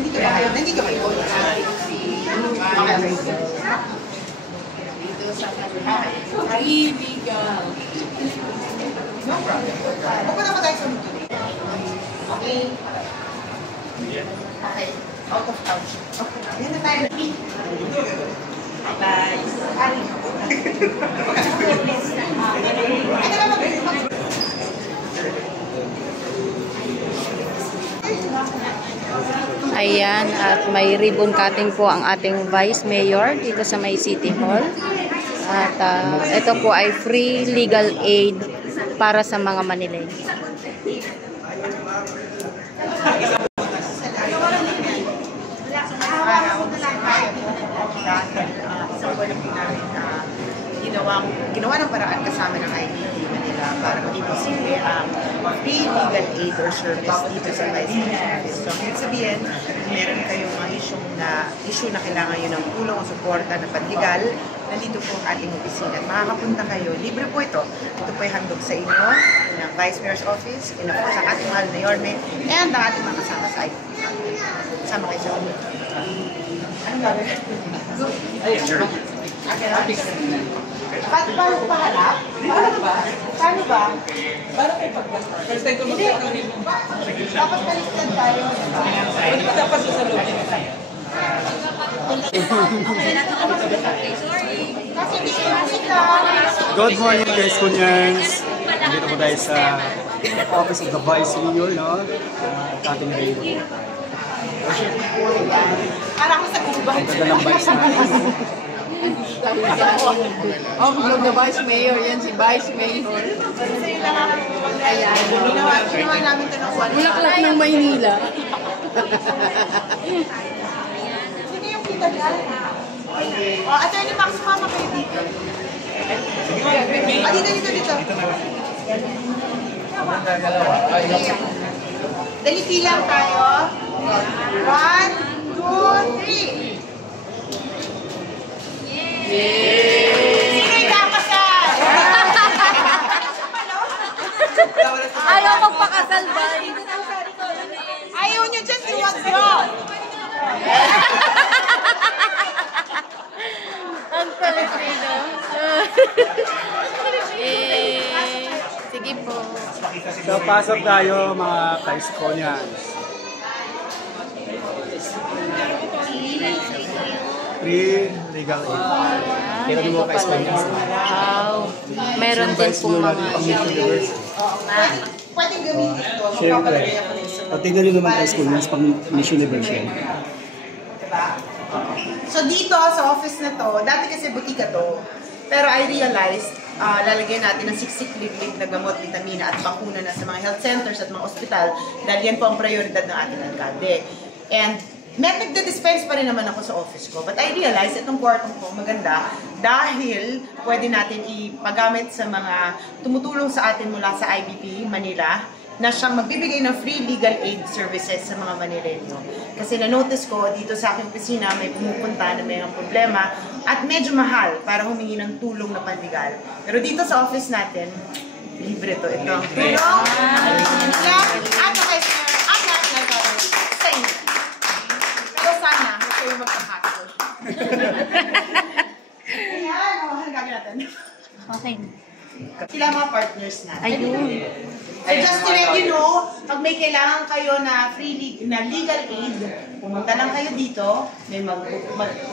Nandito ba kayo? Nandito kayo? Okay. Kaibigan. No problem. Pupunta pa tayo sa mundo. Okay. Okay. Out of town. Okay. Yan na tayo. Bye. Ari. Ayan, at may ribbon cutting po ang ating Vice Mayor dito sa may City Hall. At ito po ay free legal aid para sa mga Manileño. Ginawa ng paraan kasama ng IDP Manila para maging posible ang free legal aid or service dito sa Vice Office. So, ibig sabihin, meron kayong mga issue na kailangan nyo ng tulong o suporta na panlegal, nandito po ang ating opisina. At makakapunta kayo, libre po ito. Ito po ay handog sa inyo ng Vice Mayor's Office, and of course, ang ating mahal na Yorme, and ang ating mga kasama sa IDP. Sama kayo sa ulo. Anong gagawin? Paano paharap? Paano ba? Paano ba? Paano kayo pagkasta? First time ko magkakaroon mo. Dapat baliktad tayo. Dapat sa loob. Kasi hindi ko makita. Good morning guys, Kunyans! Dito po tayo sa Office of the Vice Mayor, no? Cutting ribbon. Parang ako sa gubat. Ito na lang Vice natin. Office of the Vice Mayor, yan si Vice Mayor. Ayan. Ginawa namin ito ng one. Bulaklak ng Maynila. Sino yung kita dyan? Attorney Max, mama kayo dito. Dito. Dali pilang tayo. 1, 2, 3. Sino yung kakasal? Ayaw magpakasal ba? Ayaw nyo dyan, wag-wag. Ang Pilipino. Sige po. So, pasok tayo mga Kaisconians. Free legal aid. Kaya mo mga Kaisconians. Wow. Meron din po mga... Pwedeng gamitin ito. Siyempre. At tignan nyo naman Kaisconians pang Miss Universe. So dito sa office na to, dati kasi butika to, pero I realized, lalagyan natin ng siksik liquid na gamot, vitamina at bakuna na sa mga health centers at mga ospital dahil yan po ang prioridad ng ating alkalde. And nagde-dispense pa rin naman ako sa office ko, but I realized itong kwartong ko maganda dahil pwede natin ipagamit sa mga tumutulong sa atin mula sa IBP Manila na siyang magbibigay ng free legal aid services sa mga Manileño. Kasi na-notice ko dito sa aking opisina may pumupunta na may problema at medyo mahal para humingi ng tulong na panlegal. Pero dito sa office natin, libre to. Ito ang tulong. At okay, ang national government sa inyo. Pero sana, huwag kayo magpahasol. Ayan, ang gagawin natin. Okay. Sila mga partners natin. Ayun. So just to let you know, pag may kailangan kayo na legal aid, pumunta lang kayo dito, may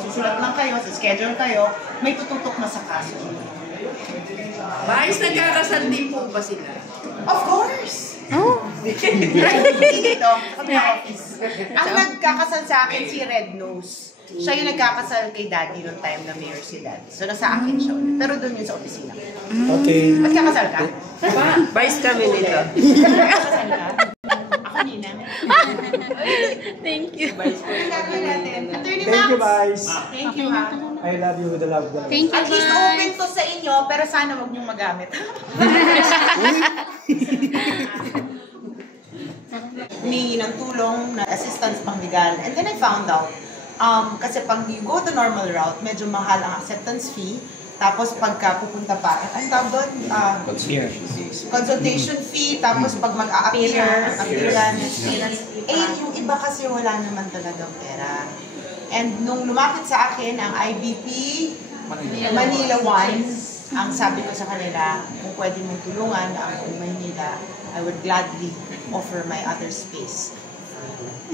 susulat lang kayo, sa schedule kayo, may tututok na sa kaso. Vice, nagkakasal din po ba sila? Of course! Oh. Dito, sa office. Ang nagkakasal sa akin si Red Nose. Siya yung nagkakasal kay Daddy noong time na mayor si Daddy. So nasa akin siya. Pero doon yun sa opisina. Okay. Ba't kakasal ka? Vice kami nito. Kakasal ka? Ako nina. Thank you. Ang gagawin natin. Attorney Thank you, Max. guys. Thank you, ha. I love you with the love of God. Thank you, At least guys. open to sa inyo, pero sana wag niyong magamit. Humingi ng tulong, na assistance pang legal. And then I found out, kasi pag you go the normal route, medyo mahal ang acceptance fee. Tapos pagka pupunta pa, ang tawag doon? Consultation fee, tapos pag mag-a-appear, appearance fee. Yung iba kasi wala naman talagang pera. And nung lumapit sa akin ang IBP Manila 1, ang sabi ko sa kanila, kung pwede mong tulungan ang Manila, I would gladly offer my other space.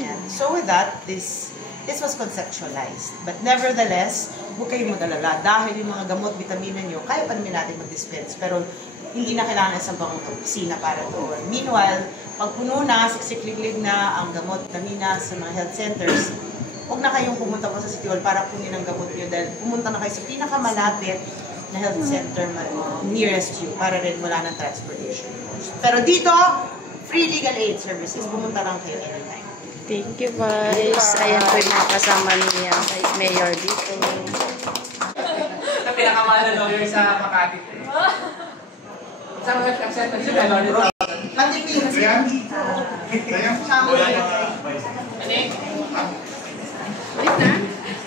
And so with that, this was conceptualized. But nevertheless, huwag kayong mag-alala dahil yung mga gamot, vitamina nyo, kaya pa namin natin mag-dispense. Pero hindi na kailangan isang pang opisina para doon. Meanwhile, pag puno na, siksik-liglig na ang gamot, vitamina sa mga health centers, huwag na kayong pumunta pa sa City Hall para kunin ang gamot nyo dahil pumunta na kayo sa pinakamalapit na health center nearest you para rin wala ng transportation cost. Pero dito, free legal aid services. Pumunta lang kayo anytime. Thank you, Vice. Ayan po yung mga kasama niya, Vice Mayor dito. Ang pinakamahal na lawyer sa Makati. Saan mo acceptance yun? Matipid.